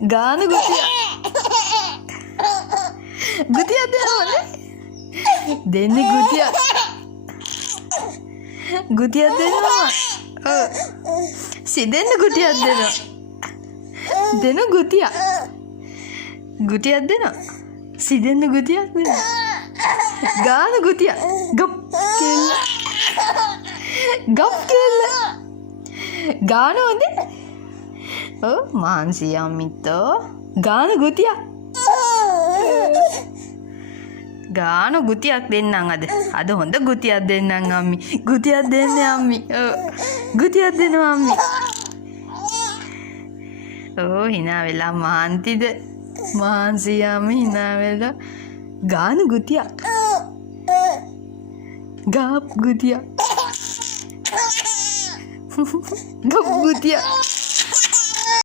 ගාන ගුතිය. ගුතියක් දෙනවනේ. දෙන්නේ ගුතියක්. ගුතියක් දෙනවා. සිදෙන්න ගුටියක් දෙනවා. දෙන ගුතියක්. ගුටියක් දෙනවා. සිදෙන්න ගුතියක් දෙනවා. ගාන ගුතියක්. ගප් කෙල්ල. ගප් කෙල්ල. ගානවද? ඔව් මාන්සි අම්මිතෝ. ගාන ගුතියක්. ගාන ගුතියක් දෙන්නම් අද. අද හොඳ ගුතියක් දෙන්නම් අම්මි. ගුතියක් දෙන්නේ අම්මි. ඔව්. ගුතියක් දෙනවා අම්මි. ඕ hina වෙලා මාන්තිද? මාන්සි අම්මි hina වෙලා ගාන ගුතියක්. ගාප් ගුතියක්. ගප් ගුතියක්.